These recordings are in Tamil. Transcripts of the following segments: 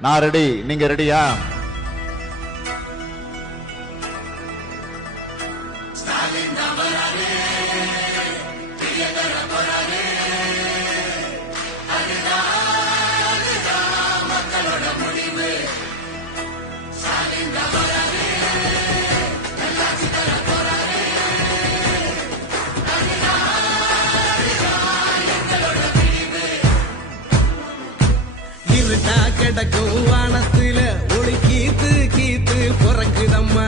நான் ரெடி, நீங்க ரெடியா? கிடக்கும் வானத்துல ஒளி கீத்து கீத்து பிறக்குதம்மா.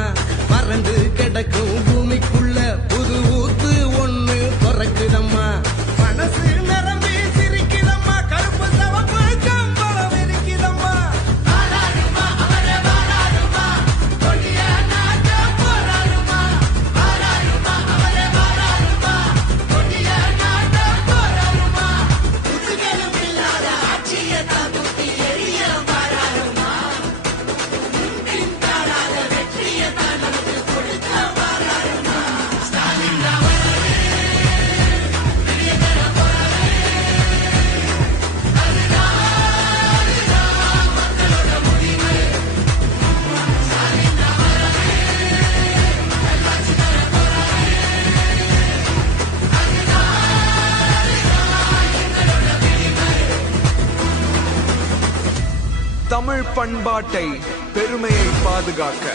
பறந்து கிடக்கும் பூமிக்குள்ள புது ஊத்து ஒண்ணு பிறக்குதம்மா. மனசு நிரம்பி சிரிக்குதம்மா. கருப்பு சவப்பு கம்பளம் இருக்குதம்மா. தமிழ் பண்பாட்டை பெருமையை பாதுகாக்க